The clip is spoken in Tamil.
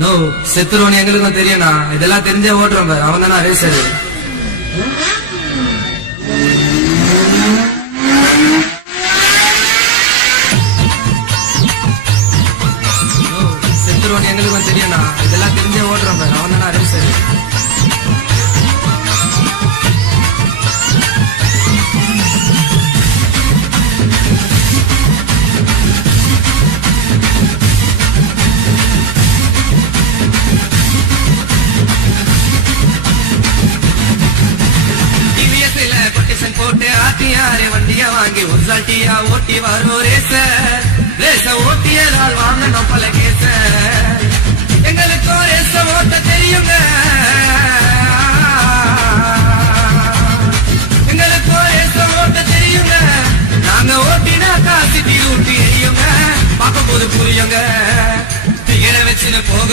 நோ செத்துருவன் எங்களுக்கும் தெரியும்ண்ணா. இதெல்லாம் தெரிஞ்சே ஓட்டுறோம் பாரு. அவன் தானா ரேசர். செத்துருவன் எங்களுக்கும் தெரியும்ண்ணா. இதெல்லாம் தெரிஞ்சே ஓட்டுறோம் பாரு. அவன் தானா ரேசர். போட்டு ஆட்டியாரே வண்டிய வாங்கி ஒசாட்டியா ஓட்டி வரும் ரேச ஓட்டியதால் வாங்கணும் பல கேச